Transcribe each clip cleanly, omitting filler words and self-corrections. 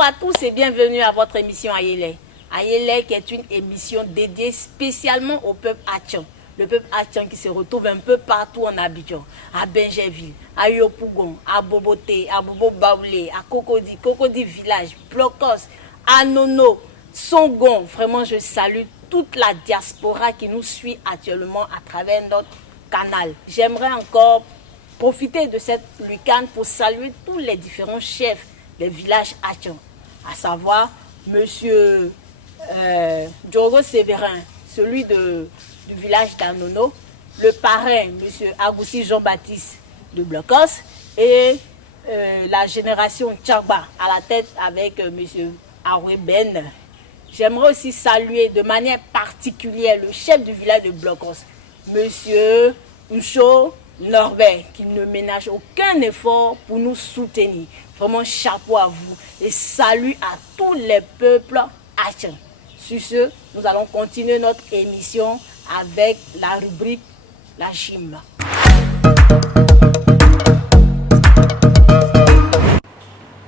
Bonjour à tous et bienvenue à votre émission Ayele. Ayele qui est une émission dédiée spécialement au peuple Atchan. Le peuple Atchan qui se retrouve un peu partout en Abidjan, à Benjerville, à Yopougon, à Bobote, à Bobo Baoulé, à Cocody Village, Blocos, à Nono, Songon. Vraiment, je salue toute la diaspora qui nous suit actuellement à travers notre canal. J'aimerais encore profiter de cette lucane pour saluer tous les différents chefs des villages Atchan, à savoir Monsieur Diogo Séverin, celui du village d'Anono, le parrain, Monsieur Agoussi Jean-Baptiste de Blocos, et la génération Tchagba à la tête avec Monsieur Aroué Ben. J'aimerais aussi saluer de manière particulière le chef du village de Blocos, Monsieur Mcho Norbert, qui ne ménage aucun effort pour nous soutenir. Vraiment chapeau à vous et salut à tous les peuples Atchan. Sur ce, nous allons continuer notre émission avec la rubrique La Gym.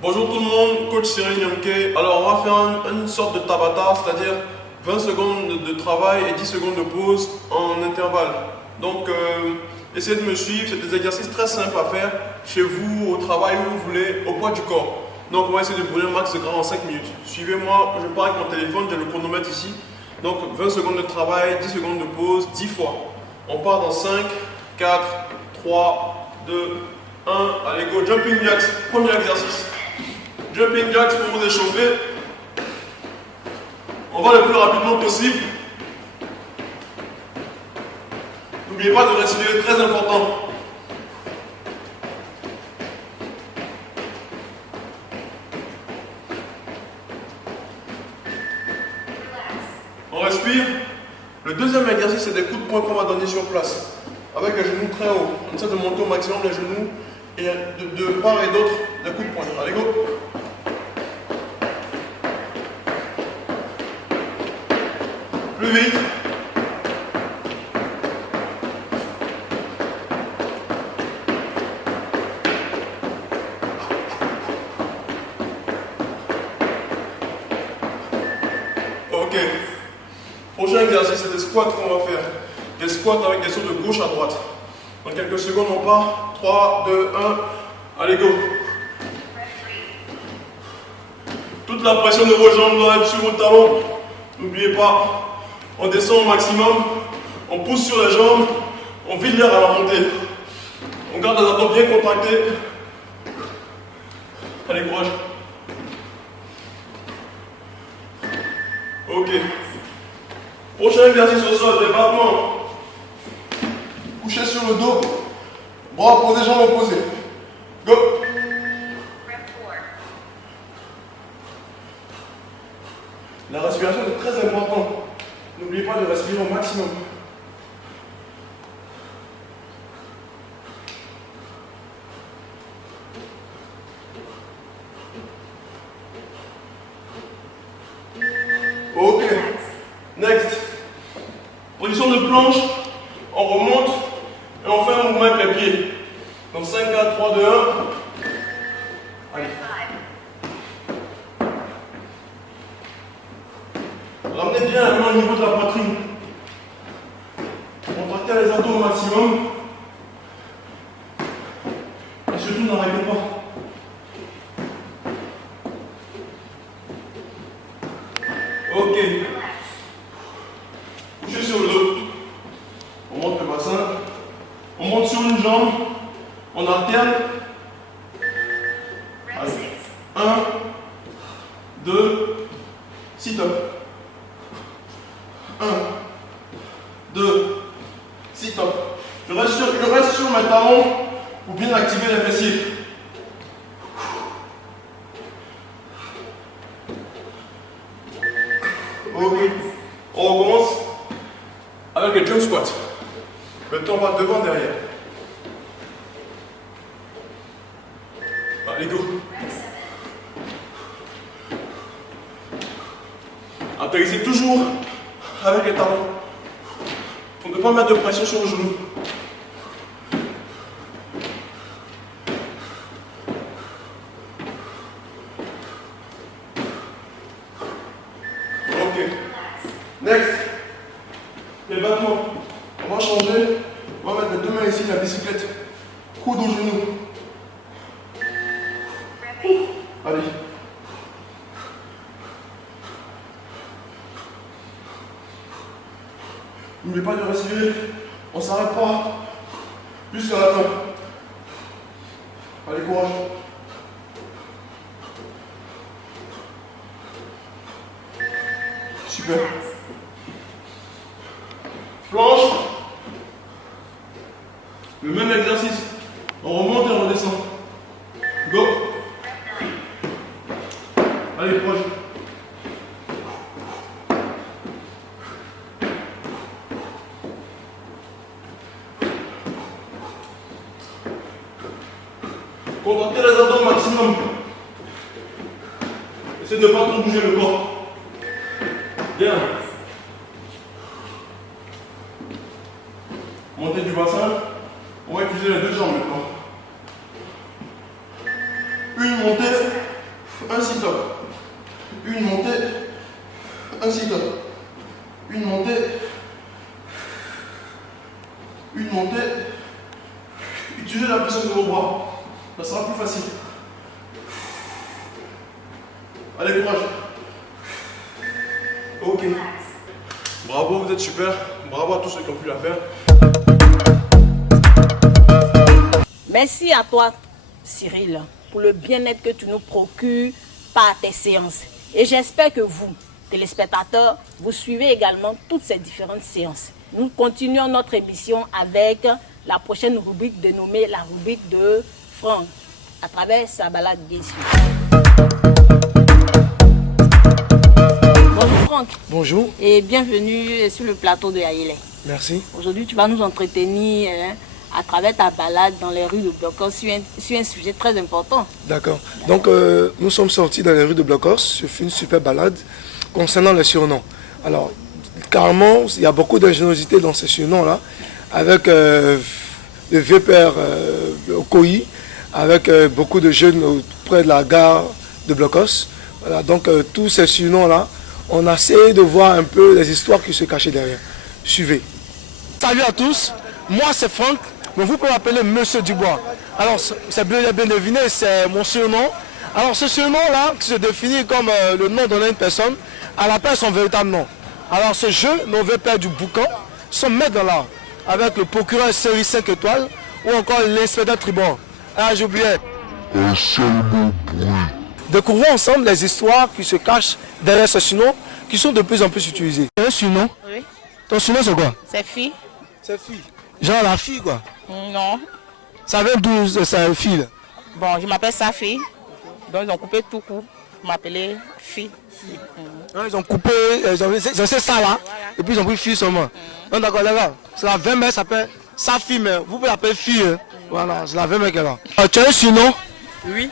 Bonjour tout le monde, coach Cyril Nyamke. Alors on va faire une sorte de tabata, c'est-à-dire 20 secondes de travail et 10 secondes de pause en intervalle. Donc essayez de me suivre, c'est des exercices très simples à faire chez vous, au travail, où vous voulez, au poids du corps. Donc on va essayer de brûler un max de gras en 5 minutes. Suivez-moi, je pars avec mon téléphone, j'ai le chronomètre ici. Donc 20 secondes de travail, 10 secondes de pause, 10 fois. On part dans 5, 4, 3, 2, 1. Allez go, jumping jacks, premier exercice. Jumping jacks pour vous échauffer. On va le plus rapidement possible. N'oubliez pas de respirer, très important. On respire. Le deuxième exercice, c'est des coups de poing qu'on va donner sur place. Avec les genoux très haut. On essaie de monter au maximum les genoux et de part et d'autre des coups de poing. Allez, go. Plus vite. Ok. Prochain exercice, c'est des squats qu'on va faire. Des squats avec des sauts de gauche à droite. Dans quelques secondes, on part. 3, 2, 1. Allez, go. Toute la pression de vos jambes doit être sur vos talons. N'oubliez pas. On descend au maximum. On pousse sur les jambes. On vide l'air à la montée. On garde les abdos bien contractés. Allez, courage. Ok. Prochain exercice au sol, des battements. Couché sur le dos. Bras opposés, jambes opposées. Go. La respiration est très importante. N'oubliez pas de respirer au maximum. Ok. Next. Position de planche. On remonte et on fait un mouvement avec les pieds. Donc 5, 4, 3, 2, 1. Allez. Ramenez bien la main au niveau de la poitrine. Contractez les abdos au maximum. Et surtout, n'arrêtez pas. Ok. Couchez sur le dos. On monte le bassin. On monte sur une jambe. On alterne. Allez. 1, 2, sit-up. 1, 2, sit-up. Je reste sur mes talons pour bien activer les fessiers. Ok. On recommence avec le jump squat. Maintenant, on va devant, derrière. Allez, go. Atterrissez toujours avec les talons pour ne pas mettre de pression sur le genou. Next. Les battements. On va changer. On va mettre les deux mains ici, la bicyclette. Coude au genou. Allez. N'oubliez pas de respirer. On ne s'arrête pas. Jusqu'à la fin. Allez, courage. Super. Planche. Le même exercice. On remonte et on redescend. Go. Allez, courage. Contractez les abdos au maximum. Essayez de ne pas trop bouger le corps. Bien. Montée du bassin. On va utiliser les deux jambes maintenant. Une montée, un sit-up. Une montée, un sit-up. Une montée. Une montée. Utilisez la pression de vos bras. Ça sera plus facile. Allez, courage. Ok. Bravo, vous êtes super. Bravo à tous ceux qui ont pu la faire. Merci à toi, Cyril, pour le bien-être que tu nous procures par tes séances. Et j'espère que vous, téléspectateurs, vous suivez également toutes ces différentes séances. Nous continuons notre émission avec la prochaine rubrique dénommée la rubrique de Franck, à travers sa balade bien sûr. Bonjour Franck. Bonjour. Et bienvenue sur le plateau de Ayele. Merci. Aujourd'hui, tu vas nous entretenir à travers ta balade dans les rues de Blocos sur un sujet très important. D'accord. Donc, nous sommes sortis dans les rues de Blocos. Ce fut une super balade concernant les surnoms. Alors, carrément, il y a beaucoup d'ingéniosité dans ces surnoms-là, avec le vieux père Okoyi, avec beaucoup de jeunes près de la gare de Blocos. Voilà, donc, tous ces surnoms-là, on a essayé de voir un peu les histoires qui se cachaient derrière. Suivez. Salut à tous, moi c'est Franck, mais vous pouvez m'appeler Monsieur Dubois. Alors, c'est bien deviné, c'est mon surnom. Alors, ce surnom-là, qui se définit comme le nom donné à une personne, à la place son véritable nom. Alors, ce jeu, nos vieux pères du boucan, sont maîtres dans l'art, avec le procureur série 5 étoiles, ou encore l'inspecteur tribord. Ah, j'oubliais. Un seul mot bruit. Découvrons ensemble les histoires qui se cachent derrière ce surnom, qui sont de plus en plus utilisés. Un surnom? Oui. Ton surnom c'est quoi? C'est fille. C'est fille. Genre la fille quoi? Non. Ça vient d'où cette fille là? Bon, je m'appelle Safi. Donc ils ont coupé tout court. Ils m'appelaient fille. Ils ont coupé, ils ont fait ça là, et puis ils ont pris fille seulement. Non d'accord, d'accord. C'est la 20 mère s'appelle Safi, mais vous pouvez l'appeler fille. Hein? Voilà, c'est la 20 mère qui est là. Tu as un surnom? Oui.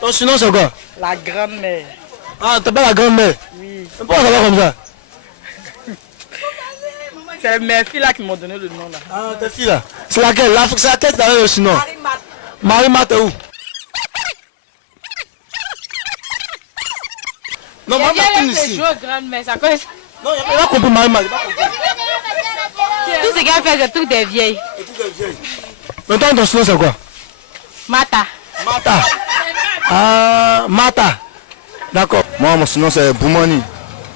Ton surnom c'est quoi? La grand-mère. Ah, t'appelles la grand-mère? Oui. Mais pourquoi ça va comme ça? C'est mes filles là qui m'ont donné le nom là. Ah, tes filles là? C'est laquelle? C'est laquelle qui a le surnom? Marie-Mat est où? Non, Marie-Mat est ici. Grand-mère, ça connaît. Non, il n'a pas compris Marie-Mat. Tout ce qu'elle fait, c'est tout des vieilles. Maintenant, ton surnom c'est quoi? Mata. Mata. Ah, Mata. D'accord. Moi, mon surnom c'est Boumani.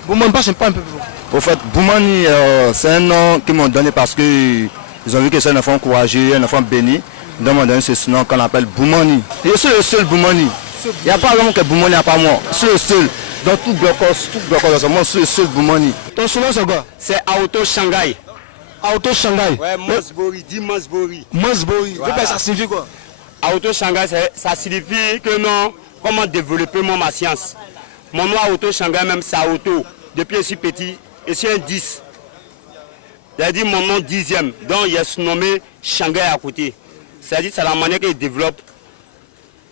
Boumani, pas un peu plus. Au fait, Boumani, c'est un nom qu'ils m'ont donné parce qu'ils ont vu que c'est un enfant courageux, un enfant béni. Ils m'ont donné ce surnom qu'on appelle Boumani. Je suis le seul Boumani. Il n'y a pas l'homme que Boumani, à part moi. Je suis le seul. Dans tout Blocos, moi je suis le seul Boumani. Ton surnom c'est quoi? C'est Aoto Shanghai. Aoto Shanghai. Ouais, Masbori, dis Masbori. Masbori. Voilà. Ça signifie quoi? Auto Shanghai, ça signifie que non, comment développer ma science. Mon nom Auto Shanghai, même c'est Auto. Depuis que je suis petit, je suis un 10. J'ai dit mon nom 10e, donc il est nommé Shanghai à côté. C'est-à-dire c'est la manière que je développe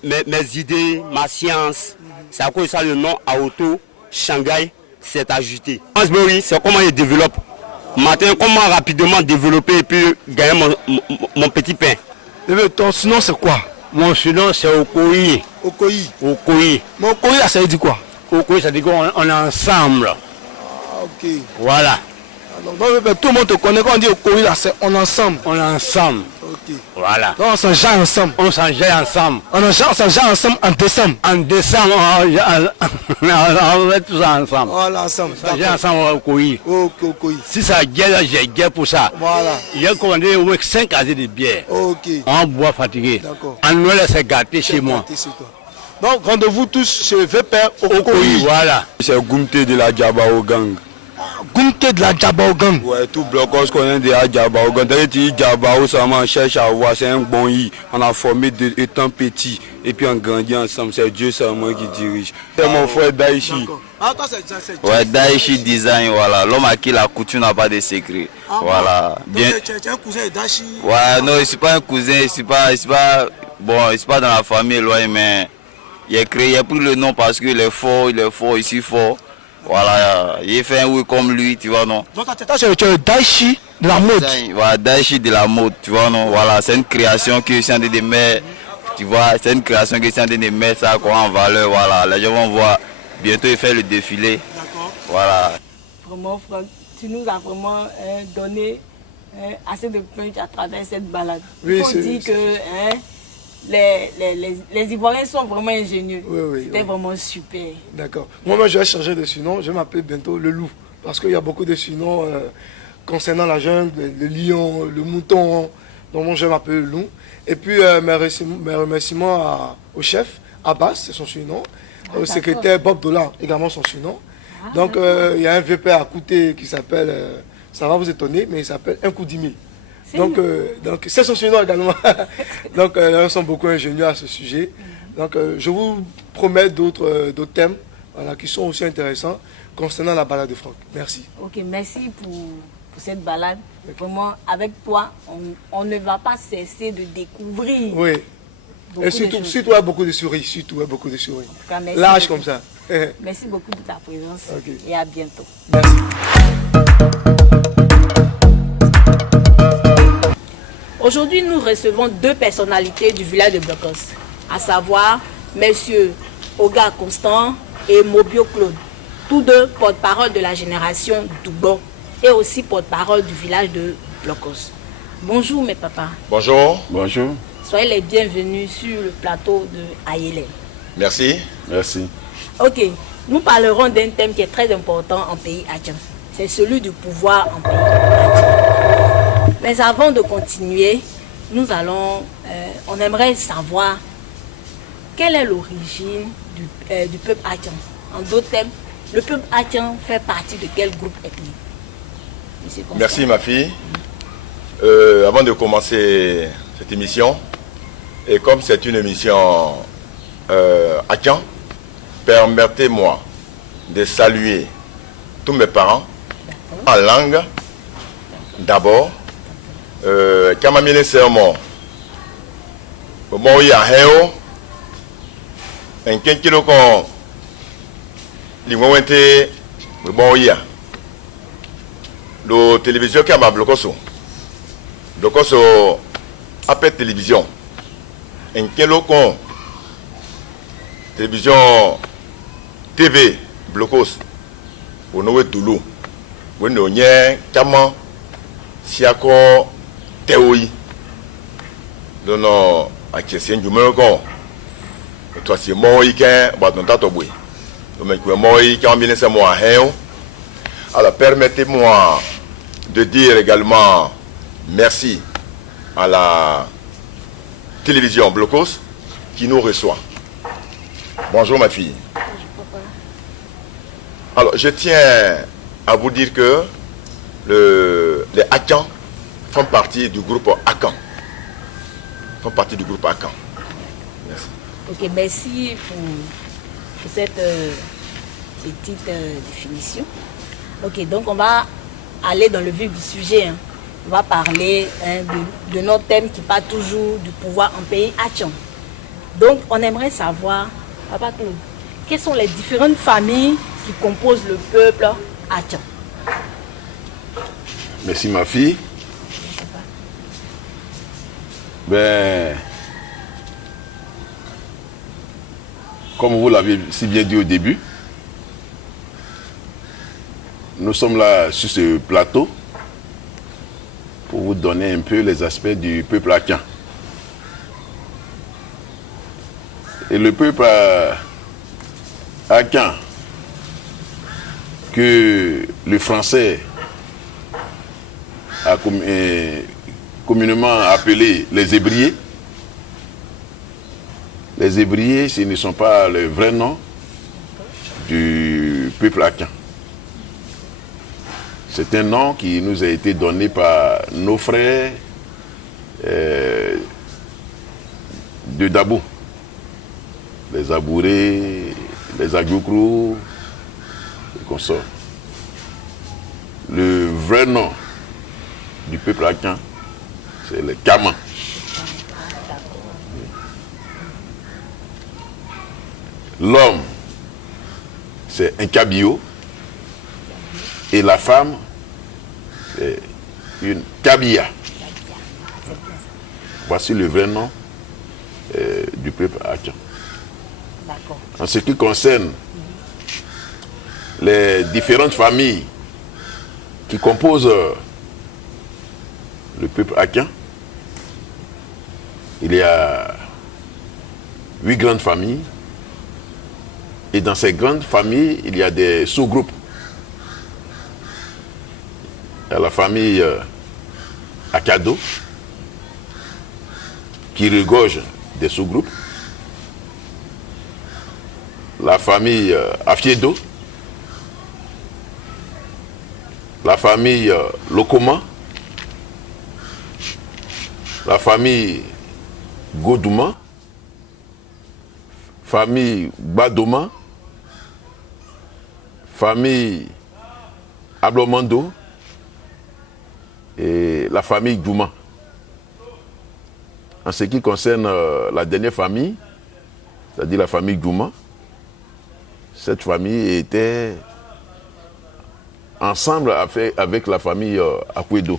mes idées, ma science. C'est à cause de ça le nom Auto Shanghai s'est ajouté. Masbori, c'est comment je développe. Matin, comment rapidement développer et puis gagner mon petit pain. Ton surnom c'est quoi? Mon surnom c'est Okoyi. Okoyi. Okoyi. Mais Okoyi, ça veut dire quoi? Okoyi, ça dit qu'on est ensemble. Ah, ok. Voilà. Donc, tout le monde te connaît. Quand on dit Okoyi, là, c'est on ensemble. On est ensemble. Ok. Voilà. Donc, on s'engage ensemble. On s'engage ensemble. On s'engage ensemble en décembre. En décembre, on va tous ensemble. Voilà, ensemble. On s'engage ensemble au Koyi. Ok, Okoyi. Si ça guerre, j'ai guerre pour ça. Voilà. J'ai commandé au moins 5 casiers de bière. Ok. On boit fatigué. D'accord. En Noël, c'est gâté chez moi. Donc, rendez-vous tous chez VPR Au Koyi, voilà. C'est Gumte de la Djabao Gang. Gumte de la Djabao Gang. Ouais, tout blocos connaît de la Djabao Gang. D'ailleurs, tu dis Djabao, ça on cherche à voir, c'est un bon i. On a formé étant petit et puis on grandit ensemble. C'est Dieu seulement qui dirige. C'est mon frère Daichi. Ah, toi, c'est Ouais, Daichi Design, voilà. L'homme à qui la couture n'a pas de secret. Voilà. Bien. Tu es un cousin de Daichi. Ouais, non, je suis pas un cousin, je suis pas dans la famille éloignée, mais il a pris le nom parce qu'il est fort, il est fort. Voilà, il fait un oui comme lui, tu vois, non. Donc, tu es Daichi de la mode. Voilà, Daichi de la mode, tu vois, non. Voilà, c'est une création que je suis en train de mettre, tu vois, c'est une création que je suis en train de mettre ça quoi, en valeur, voilà. Les gens vont voir, bientôt il fait le défilé. D'accord. Voilà. Vraiment, Franck, tu nous as vraiment donné assez de punch à travers cette balade. Oui, il faut dire que les Ivoiriens sont vraiment ingénieux. Oui, C'était vraiment super. D'accord. Moi, je vais changer de surnom. Je vais m'appeler bientôt le loup. Parce qu'il y a beaucoup de surnoms concernant la jungle, le lion, le mouton. Donc, moi, je vais m'appeler le loup. Et puis, mes remerciements au chef, Abbas, c'est son surnom. Au secrétaire Bob Dollar, également son surnom. Donc, il y a un VP à côté qui s'appelle, ça va vous étonner, mais il s'appelle Un coup 10 000. Donc, c'est son surnom également. Donc, ils sont beaucoup ingénieux à ce sujet. Donc, je vous promets d'autres thèmes voilà, qui sont aussi intéressants concernant la balade de Franck. Merci. Ok, merci pour cette balade. Vraiment, avec toi, on ne va pas cesser de découvrir. Oui. Et surtout, il y a beaucoup de souris. Surtout, beaucoup de souris. Lâche comme ça. Merci beaucoup pour ta présence. Okay. Et à bientôt. Merci. Aujourd'hui, nous recevons deux personnalités du village de Blocos, à savoir messieurs Oga Constant et Mobio Claude, tous deux porte-parole de la génération Doubo et aussi porte-parole du village de Blocos. Bonjour mes papas. Bonjour. Bonjour. Soyez les bienvenus sur le plateau de Ayele. Merci. Merci. Ok, nous parlerons d'un thème qui est très important en pays Adjan. C'est celui du pouvoir en pays Adjan. Mais avant de continuer, on aimerait savoir quelle est l'origine du peuple Adjan. En d'autres termes, le peuple Adjan fait partie de quel groupe ethnique? Merci ma fille. Avant de commencer cette émission, et comme c'est une émission Adjan, permettez-moi de saluer tous mes parents en langue. D'abord, Kamamine Sermo, Moya Heo, un kilo con Limouente, Moya. La télévision qui a ma blocoso. Blocoso appelle télévision. Un kilo con télévision TV blocos. Pour nous Doulou. Vous n'avez pas siako teoi dono akese njumero ko to si moi ke ba don tato bui to me ko moi ki en bien c'est moi hein. Alors permettez-moi de dire également merci à la télévision Blocos qui nous reçoit. Bonjour ma fille. Bonjour papa. Alors je tiens à vous dire que les Akan font partie du groupe Akan. Merci. Ok, merci pour cette petite définition. Ok, donc on va aller dans le vif du sujet. Hein. On va parler de notre thème qui parle toujours du pouvoir en pays Adjan. Donc on aimerait savoir, Papa Claude, quelles sont les différentes familles qui composent le peuple Adjan? Merci ma fille. Ben, comme vous l'avez si bien dit au début, nous sommes là sur ce plateau pour vous donner un peu les aspects du peuple akan. Et le peuple akan, que le français a communément appelé les Hébriers. Les Hébriers, ce ne sont pas le vrai nom du peuple akan. C'est un nom qui nous a été donné par nos frères de Dabo. Les Abourés, les Agoukrou, et consorts. Le vrai nom du peuple akan, c'est les Kaman. L'homme, c'est un Kabio. Et la femme, c'est une Kabia. Voici le vrai nom du peuple akan. En ce qui concerne les différentes familles qui composent le peuple akan, il y a 8 grandes familles. Et dans ces grandes familles, il y a des sous-groupes. Il y a la famille Akado, qui regorge des sous-groupes. La famille Afiedo, la famille Lokoma, la famille Godouma, famille Badoma, famille Ablomando et la famille Douma. En ce qui concerne la dernière famille, c'est-à-dire la famille Douma, cette famille était ensemble avec la famille Akwedo.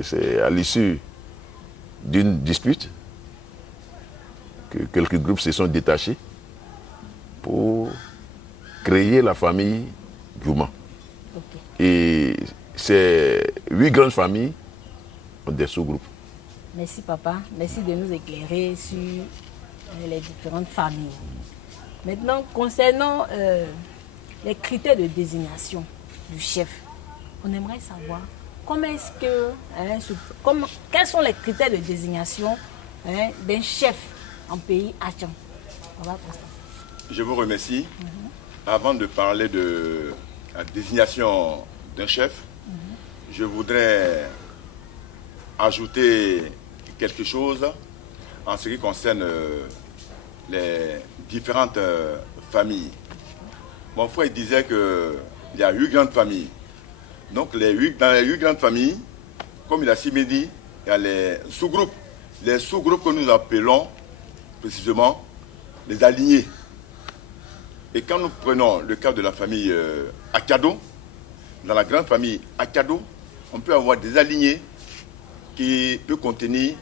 C'est à l'issue d'une dispute que quelques groupes se sont détachés pour créer la famille Djouma. Okay. Et ces 8 grandes familles ont des sous-groupes. Merci papa, merci de nous éclairer sur les différentes familles. Maintenant, concernant les critères de désignation du chef, on aimerait savoir comment est-ce que, quels sont les critères de désignation d'un chef en pays akan. Je vous remercie. Avant de parler de la désignation d'un chef, je voudrais ajouter quelque chose en ce qui concerne les différentes familles. Mon frère disait qu'il y a 8 grandes familles. Donc dans les 8 grandes familles, comme il a si bien dit, il y a les sous-groupes. Les sous-groupes que nous appelons précisément les alignés. Et quand nous prenons le cas de la famille Akado, dans la grande famille Akado, on peut avoir des alignés qui peuvent contenir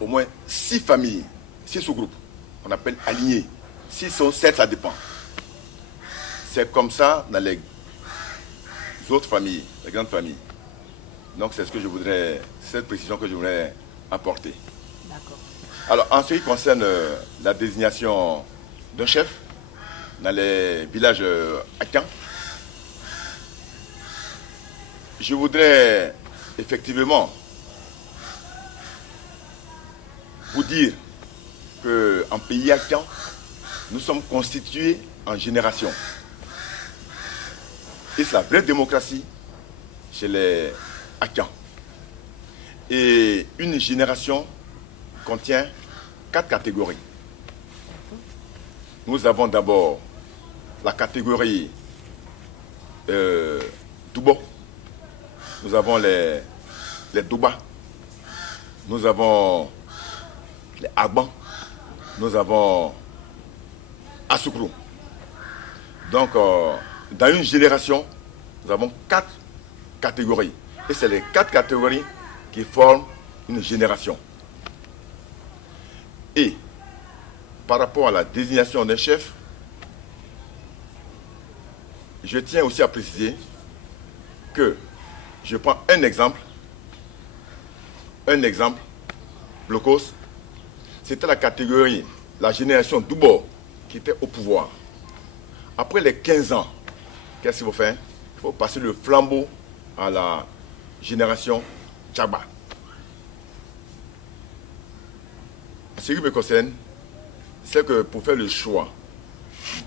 au moins 6 familles, 6 sous-groupes, qu'on appelle alignés. 6 ou 7, ça dépend. C'est comme ça dans les autres familles, les grandes familles. Donc c'est cette précision que je voudrais apporter. D'accord. Alors en ce qui concerne la désignation d'un chef, dans les villages akan, je voudrais effectivement vous dire qu'en pays akan, nous sommes constitués en générations. Et c'est la vraie démocratie chez les Akans. Et une génération contient 4 catégories. Nous avons d'abord la catégorie Doubo. Nous avons les Douba. Nous avons les Agban. Nous avons Asukru. Donc, dans une génération, nous avons 4 catégories. Et c'est les 4 catégories qui forment une génération. Et par rapport à la désignation d'un chef, je tiens aussi à préciser que, je prends un exemple, Blocos, c'était la catégorie, la génération Doubo qui était au pouvoir. Après les 15 ans, qu'est-ce qu'il faut faire? Il faut passer le flambeau à la génération Tchaba. Ce qui me concerne, c'est que pour faire le choix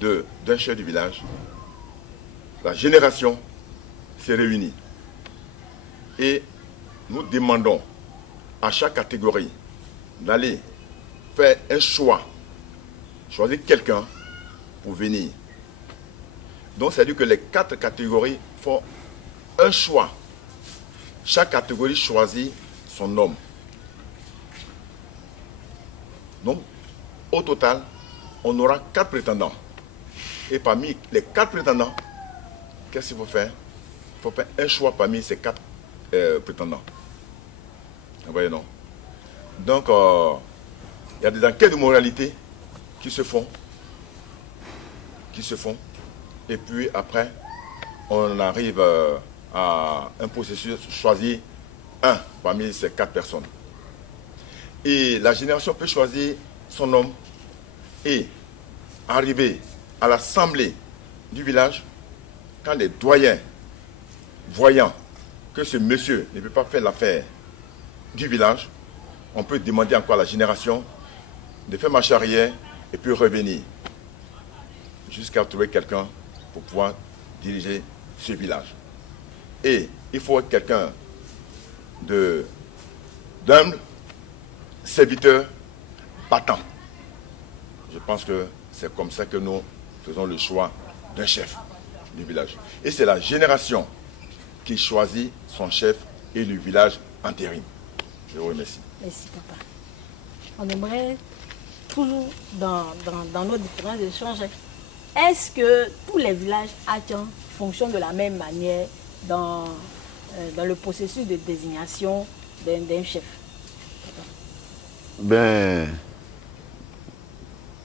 d'un chef du village, la génération s'est réunie. Et nous demandons à chaque catégorie d'aller faire un choix, choisir quelqu'un pour venir. Donc, c'est-à-dire que les 4 catégories font un choix. Chaque catégorie choisit son homme. Donc, au total, on aura 4 prétendants. Et parmi les 4 prétendants, qu'est-ce qu'il faut faire? Il faut faire un choix parmi ces 4 prétendants. Vous voyez, non? Donc, il y a des enquêtes de moralité qui se font. Et puis après, on arrive à un processus, choisir un parmi ces 4 personnes. Et la génération peut choisir son homme et arriver à l'assemblée du village quand les doyens, voyant que ce monsieur ne peut pas faire l'affaire du village, on peut demander encore à la génération de faire marche arrière et puis revenir jusqu'à trouver quelqu'un pour pouvoir diriger ce village. Et il faut quelqu'un d'humble, serviteur, battant. Je pense que c'est comme ça que nous faisons le choix d'un chef du village. Et c'est la génération qui choisit son chef et le village intérim. Je vous remercie. Merci, papa. On aimerait toujours, dans nos différents échanges, est-ce que tous les villages Atchan fonctionnent de la même manière dans le processus de désignation d'un chef? Ben,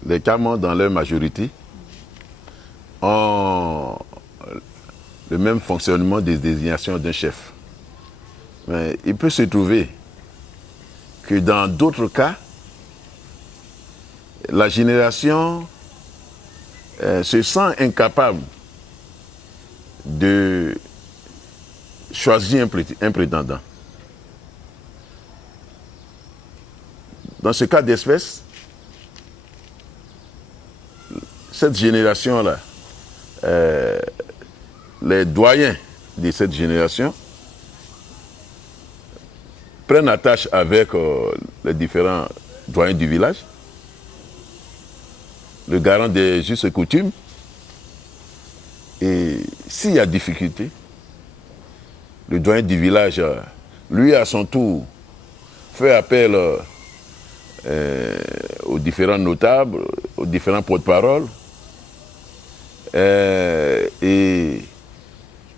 les Kamans, dans leur majorité, ont le même fonctionnement des désignations d'un chef. Mais il peut se trouver que dans d'autres cas, la génération se sent incapable de choisir un prétendant. Dans ce cas d'espèce, cette génération-là, les doyens de cette génération prennent attache avec les différents doyens du village, le garant des justes coutumes, et s'il y a difficulté, le doyen du village, lui à son tour, fait appel aux différents notables, aux différents porte-parole, et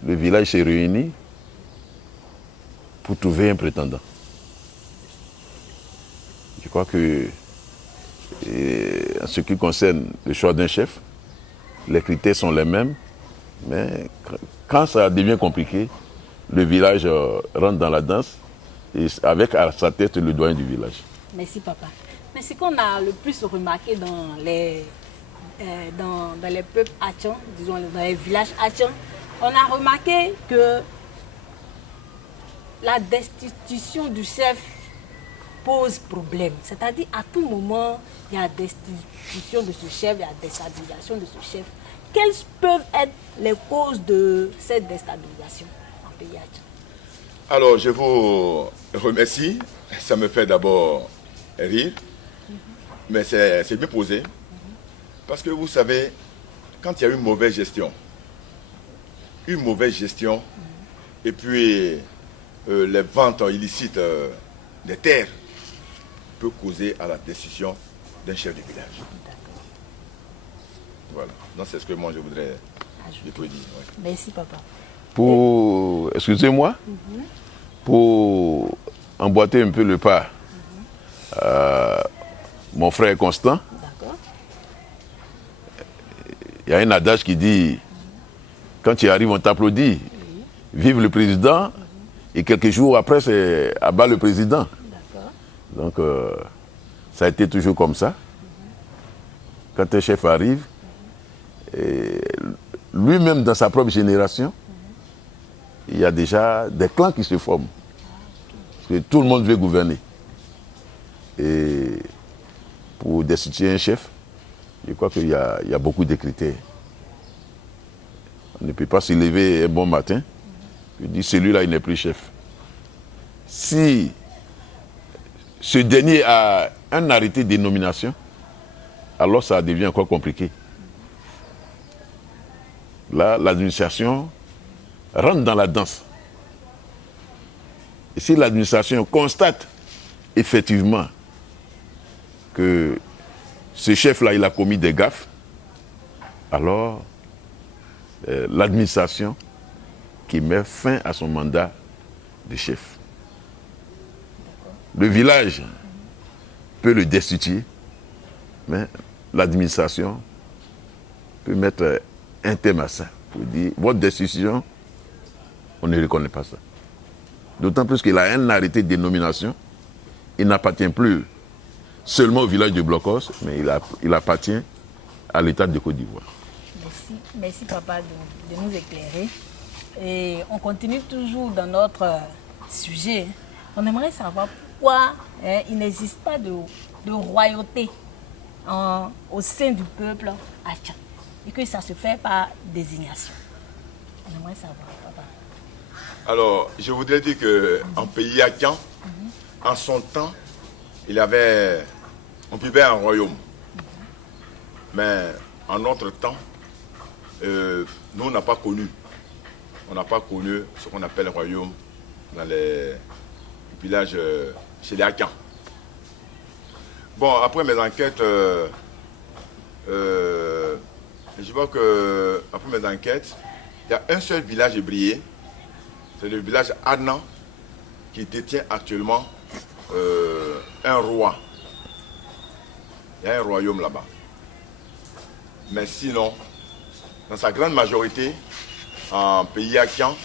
le village s'est réuni pour trouver un prétendant. Je crois que, en ce qui concerne le choix d'un chef, les critères sont les mêmes, mais quand ça devient compliqué, le village rentre dans la danse, et avec à sa tête le doyen du village. Merci, papa. Mais ce qu'on a le plus remarqué dans les peuples Atchan, disons dans les villages Atchan, on a remarqué que la destitution du chef pose problème. C'est-à-dire à tout moment, il y a destitution de ce chef, il y a déstabilisation de ce chef. Quelles peuvent être les causes de cette déstabilisation en pays Atchan? Alors, je vous remercie. Ça me fait d'abord rire, mais c'est bien posé. Parce que vous savez, quand il y a une mauvaise gestion, et puis les ventes illicites des terres peut causer à la décision d'un chef du village. Voilà. Donc c'est ce que moi je voudrais dire. Ouais. Merci, papa. Excusez-moi, pour emboîter un peu le pas, mon frère Constant, il y a un adage qui dit, quand tu arrives on t'applaudit, vive le président, et quelques jours après, c'est abat le président. Donc, ça a été toujours comme ça. Quand un chef arrive, lui-même dans sa propre génération, il y a déjà des clans qui se forment. Parce que tout le monde veut gouverner. Et pour destituer un chef, je crois qu'il y a beaucoup de critères. On ne peut pas se lever un bon matin et dire celui-là, il n'est plus chef. Si ce dernier a un arrêté de nomination, alors ça devient encore compliqué. Là, l'administration rentre dans la danse. Et si l'administration constate effectivement que ce chef-là, il a commis des gaffes, alors l'administration qui met fin à son mandat de chef. Le village peut le destituer, mais l'administration peut mettre un terme à ça pour dire votre destitution, on ne reconnaît pas ça. D'autant plus qu'il a un arrêté de nomination, il n'appartient plus seulement au village de Blocos, mais il appartient à l'État de Côte d'Ivoire. Merci papa de nous éclairer. Et on continue toujours dans notre sujet. On aimerait savoir pourquoi il n'existe pas de royauté au sein du peuple Atchan et que ça se fait par désignation. On aimerait savoir, papa. Alors, je voudrais dire qu'en pays Atchan, en son temps, on vivait un royaume. Mais en notre temps, nous, on n'a pas connu ce qu'on appelle le royaume dans les villages chez les Atchan. Bon, après mes enquêtes, je vois que après mes enquêtes, il y a un seul village ébrié, c'est le village Adnan, qui détient actuellement un roi. Il y a un royaume là-bas. Mais sinon, dans sa grande majorité, en pays Atchan,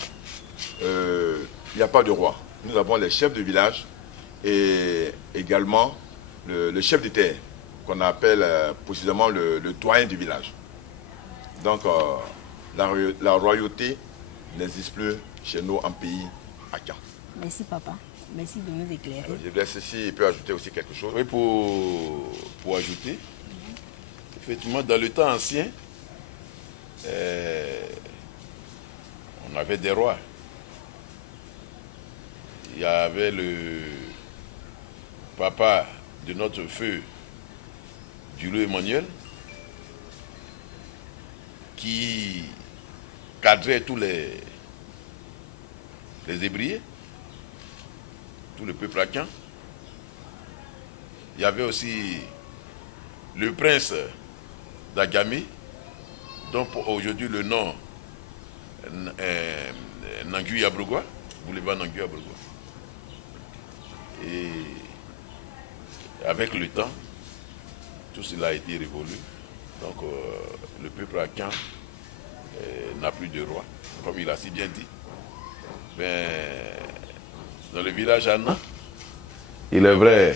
il n'y a pas de roi. Nous avons les chefs de village et également le chef de terre, qu'on appelle précisément le doyen du village. Donc, la royauté n'existe plus chez nous en pays Atchan. Merci papa. Merci de nous éclairer. Je laisse ici, il peut ajouter aussi quelque chose. Oui, pour ajouter, effectivement, dans le temps ancien, on avait des rois. Il y avait le papa de notre feu, Julio Emmanuel, qui cadrait tous les ébriers, tout le peuple Atchan. Il y avait aussi le prince d'Agami, dont aujourd'hui le nom Nangu Yabrogwa, boulevard Nangu Yabrogwa. Et avec le temps, tout cela a été révolu. Donc le peuple Atchan n'a plus de roi, comme il a si bien dit. Mais dans le village Anna, il est vrai,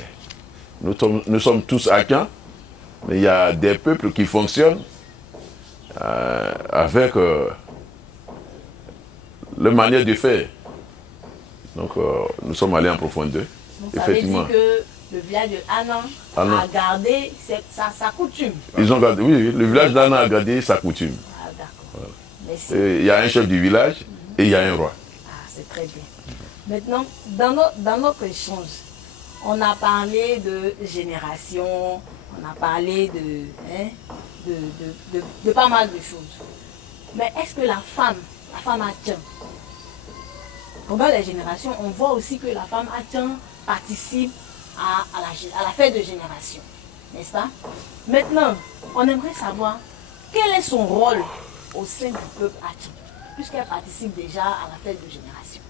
nous sommes tous Atchan, mais il y a des peuples qui fonctionnent avec leur manière de faire. Donc nous sommes allés en profondeur. Donc, effectivement. Ça veut dire que le village de Anna a gardé sa coutume. Ils ont gardé, oui, le village d'Anna a gardé sa coutume. Ah, d'accord. Voilà. Il y a un chef du village et il y a un roi. Ah, c'est très bien. Maintenant, dans notre échange, on a parlé de génération, on a parlé de pas mal de choses. Mais est-ce que la femme Atchan, pendant les générations, on voit aussi que la femme Atchan participe à la fête de génération, n'est-ce pas? Maintenant, on aimerait savoir quel est son rôle au sein du peuple Atchan, puisqu'elle participe déjà à la fête de génération.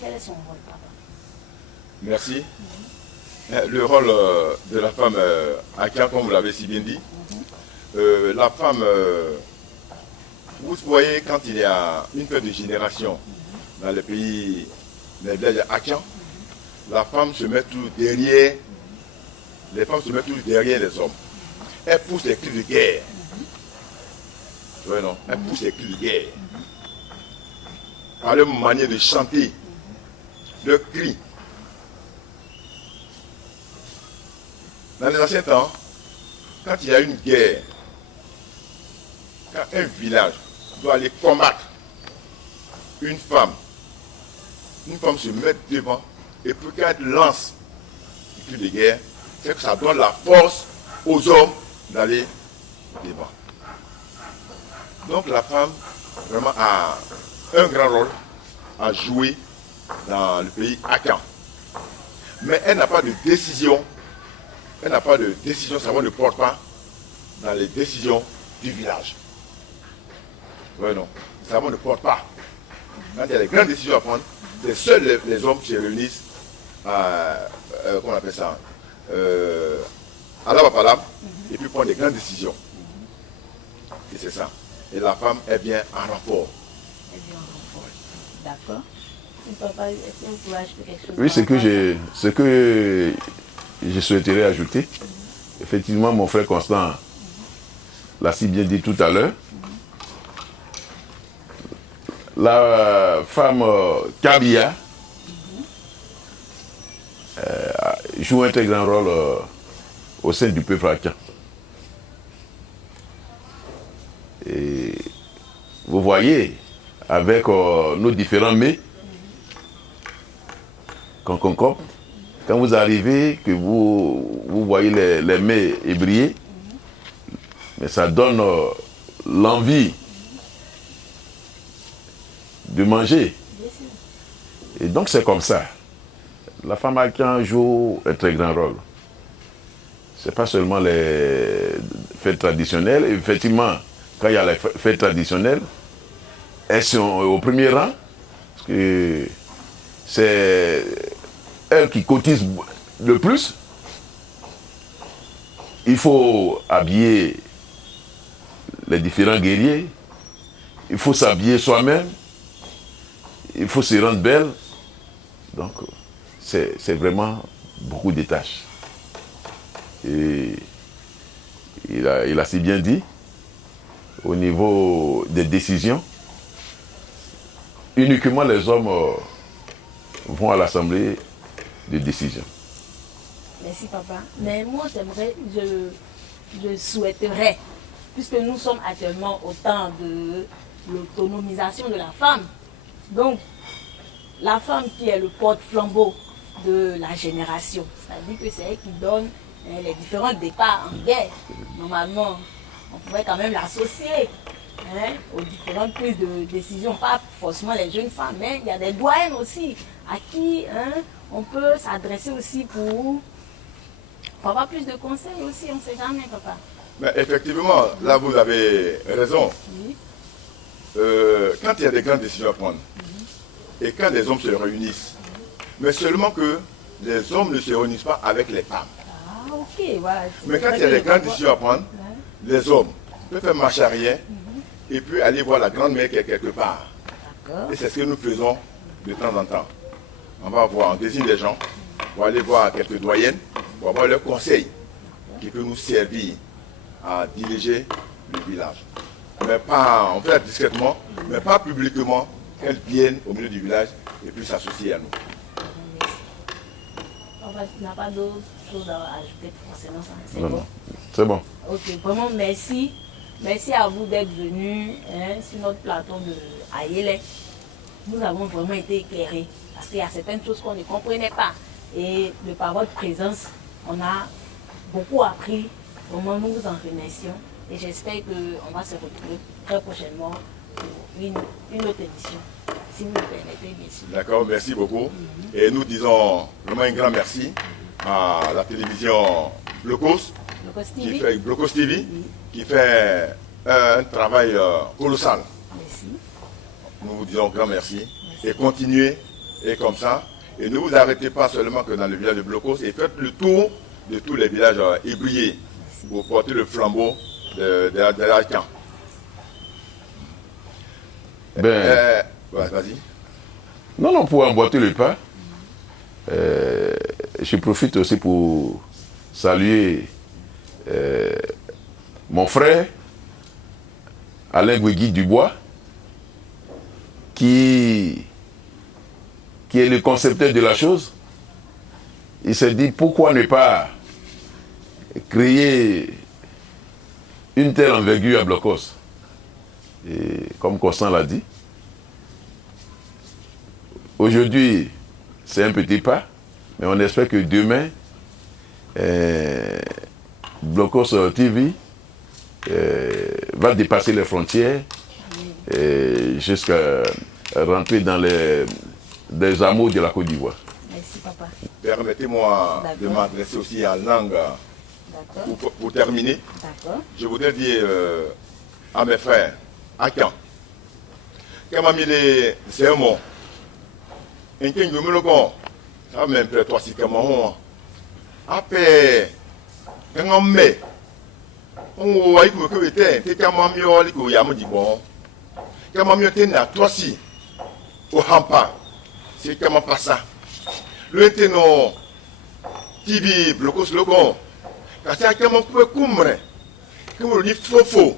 Quel est son rôle, papa? Merci. Le rôle de la femme Atchan, comme vous l'avez si bien dit, la femme Vous voyez, quand il y a une fête de génération dans les pays, dans les villages Akan, la femme se met tout derrière, les femmes se mettent tout derrière les hommes. Elles poussent les cris de guerre. Tu vois, non? Elles poussent les cris de guerre. Par leur manière de chanter, de cris. Dans les anciens temps, quand il y a une guerre, quand un village doit aller combattre une femme se met devant, et puis quand elle lance le cri de guerre, c'est que ça donne la force aux hommes d'aller devant. Donc la femme vraiment a un grand rôle à jouer dans le pays Akan. Mais elle n'a pas de décision. Elle n'a pas de décision, ça ne porte pas dans les décisions du village. Oui, non. Ça ne porte pas. Quand il y a des grandes décisions à prendre, c'est seuls les hommes qui se réunissent comment on appelle ça, à la Wapalam, et puis prendre des grandes décisions. Et c'est ça. Et la femme, elle vient en renfort. Elle vient en renfort. D'accord. Papa, est-ce que vous pouvez ajouter quelque chose? Oui, ce que je souhaiterais ajouter. Effectivement, mon frère Constant l'a si bien dit tout à l'heure. La femme Kabia joue un très grand rôle au sein du peuple Akan. Et vous voyez, avec nos différents mets qu'on concorde, quand vous arrivez, que vous voyez les mets ébrier, mais ça donne l'envie de manger. Et donc c'est comme ça. La femme Akan joue un très grand rôle. Ce n'est pas seulement les fêtes traditionnelles. Effectivement, quand il y a les fêtes traditionnelles, elles sont au premier rang. Parce que c'est elles qui cotisent le plus. Il faut habiller les différents guerriers. Il faut s'habiller soi-même. Il faut se rendre belle. Donc, c'est vraiment beaucoup de tâches. Et il a si bien dit, au niveau des décisions, uniquement les hommes vont à l'assemblée de décision. Merci papa. Mais moi je souhaiterais, puisque nous sommes actuellement au temps de l'autonomisation de la femme, donc la femme qui est le porte-flambeau de la génération, c'est-à-dire que c'est elle qui donne les différents départs en guerre. Normalement, on pourrait quand même l'associer aux différentes prises de décision, pas forcément les jeunes femmes, mais il y a des doyennes aussi à qui on peut s'adresser aussi pour avoir plus de conseils aussi, on ne sait jamais, papa. Mais effectivement, là vous avez raison. Oui. Quand il y a des grandes décisions à prendre, et quand les hommes se réunissent, mais seulement que les hommes ne se réunissent pas avec les femmes. Ah, ok, voilà. Mais quand il y a des grandes décisions à prendre, les hommes peuvent faire marche arrière et puis aller voir la grande mère qui est quelque part. Et c'est ce que nous faisons de temps en temps. On va voir, on désigne des gens pour aller voir quelques doyennes, pour avoir leurs conseils qui peuvent nous servir à diriger le village. Mais pas, on fait ça discrètement, mais pas publiquement, qu'elles viennent au milieu du village et puis s'associer à nous. On n'a pas d'autres choses à ajouter concernant ça. C'est Non, bon? non. C'est bon. Ok, vraiment merci. Merci à vous d'être venus sur notre plateau de Ayele. Nous avons vraiment été éclairés parce qu'il y a certaines choses qu'on ne comprenait pas. Et de par votre présence, on a beaucoup appris. Vraiment, nous vous en remercions. Et j'espère qu'on va se retrouver très prochainement pour une autre émission. Si vous me permettez, bien sûr. D'accord, merci beaucoup. Et nous disons vraiment un grand merci à la télévision Blocos, Blocos TV, qui fait un travail colossal. Merci. Nous vous disons un grand merci. Et continuez, et comme ça. Et ne vous arrêtez pas seulement que dans le village de Blocos, et faites le tour de tous les villages ébriés pour porter le flambeau de l'Akan. Vas-y. Non, pour emboîter le pas, je profite aussi pour saluer mon frère Alain Guégui Dubois, qui est le concepteur de la chose. Il s'est dit pourquoi ne pas créer une telle envergure à Blocos. Et comme Constant l'a dit, aujourd'hui c'est un petit pas, mais on espère que demain Blocos TV va dépasser les frontières jusqu'à rentrer dans les hameaux de la Côte d'Ivoire. Merci, papa. Permettez-moi de m'adresser aussi à Lang pour terminer. Je voudrais dire à mes frères, à Kian, c'est un mot. Et qui nous le con, ça même près toi si comme on. Après, quand on met, on voit que était, t'es qu'à moi mieux, il y a mon dit bon. Quand moi mieux t'es là, toi si, au hampa, c'est comment pas ça. Le ténor, TV, Blocos le con, quand c'est à comment peut couvrir, comme on dit faux.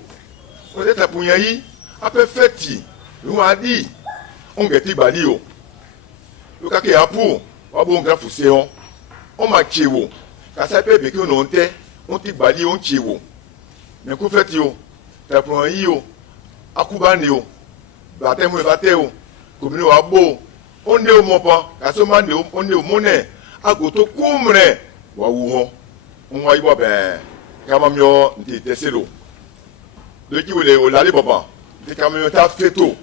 Peut-être à Pouyaï, après fêti, nous a dit, on get balio. Le cas qui est à pour, on va grave fouséon, on m'a tué. Quand ça peut être qu'on onté, on t'y bali, on tué. Mais qu'on fait yo, t'as pour un yo, à Kubanio, baptême ou baptême, comme nous à beau, on est au mopa, à ce moment on est au monnaie, à goto coumre, waouh, on va y voir ben, Kamamio, t'es l'eau. Le qui voulait au lali papa, t'es Kamamio t'as fait tout,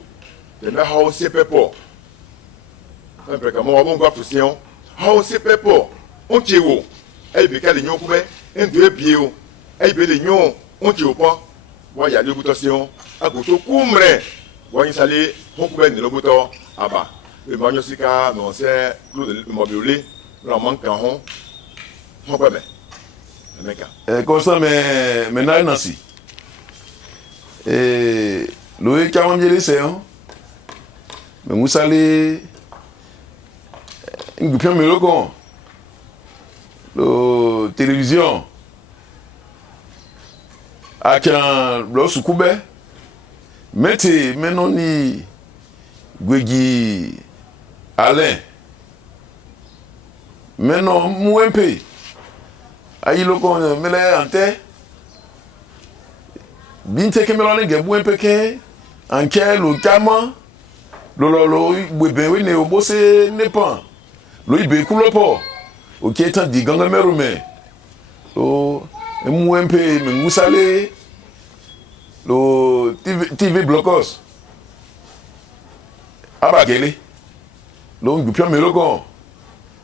t'es là, on sait pas. Un peu comme on va voir fusion, on sait pas, on tire où, elle béca les nions couverts, un deux pieds, elle béca les nions, on tire au pas, voyez les boutations, à goto coumre, voyez saler, on couvert de l'obouton, à bas. Le magnosika, non c'est, le mobilé, le manque en rond, on peut bien. Constant, mais maintenant, Nancy. Et Louis Kamambieli, c'est un. Mais vous savez, une goupion mélocon, la télévision, à quand l'os sous coubet, mettez, maintenant, ni Guégui Alain, maintenant, Mouempe, aïe locon, mais là, en terre, binte que melone ge Mouempe ke, en quel ou kama, lo, ben oui, ne obose ne pas. Lo ibe kulopo. Ok, tant dit ganga merume. Lo Mouempe me musale. Lo TV Blocos. Abagele. Lo ngupia melogon.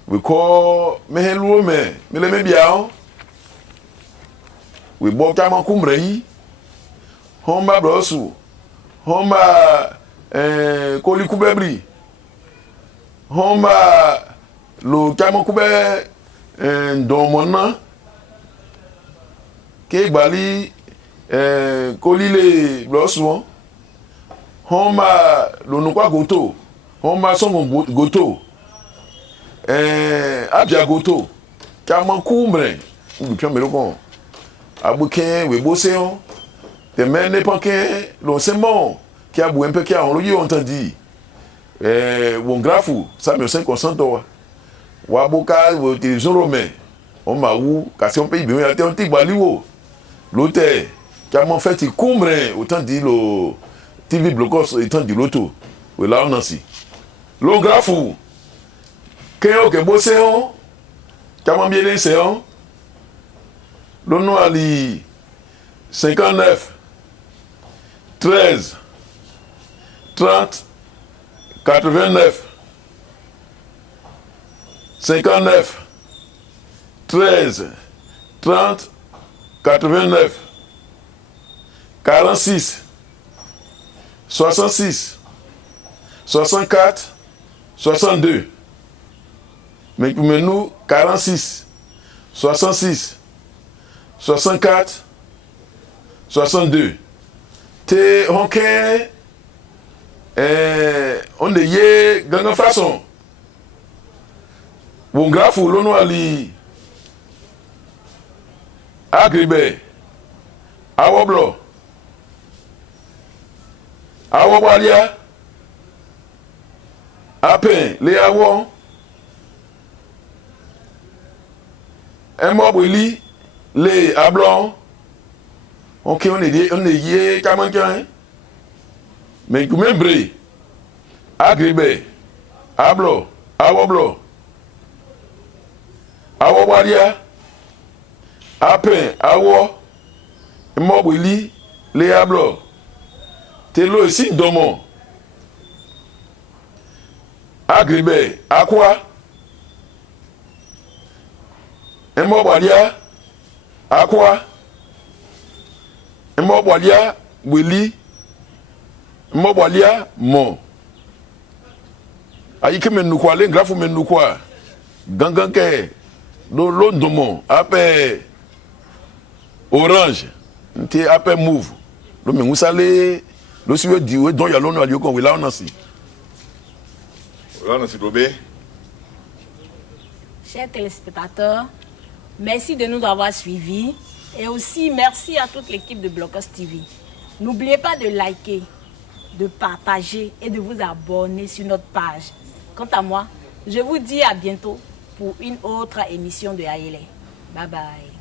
We call mehelu me le biao. We bo kama kumre yi. Homba brosu. Homba koli kubebri. Homba lo kama kube domona. Ke gbali koli le brosu. Homba lo nukwa goto. Homba songo goto. Abia goto. Kama kumre. Ngupia melokon. Abuken we boseon. Te men ne pas que l'on sait bon qui a un peu qui a entendu bon grafou ça me 5% toi wa boka wo télévision romain on m'a ou kasi on pays bien on ti baliwo l'hôtel qui a fait il coumbre autant dit le TV Blocos autant dit l'auto ou là on ainsi le grafou que que bosser on comment bien les c'est on le nom ali 59 13 30 89 59 13 30 89 46 66 64 62 mais pour nous 46 66 64 62 te honke On est yé gang façon. Bon graphe ou l'on ali agribe awoblo awobalia apen le awo emobili le ablon. Ok, on est yé kamankan. Mais tout même bré agribe ablo awoblo awobalia apen awo emobili le ablo telo si domo agribe akwa emobalia akwa emobalia wili emobalia mo ayike menukwa le grafu menukwa gangan ke lo domo ape orange nti ape move lo me musale lo siwe diwe don ya lo no ali ko we la onasi Dobé. Chers téléspectateurs, merci de nous avoir suivis et aussi merci à toute l'équipe de Blockers TV. N'oubliez pas de liker, de partager et de vous abonner sur notre page. Quant à moi, je vous dis à bientôt pour une autre émission de Ayele. Bye bye.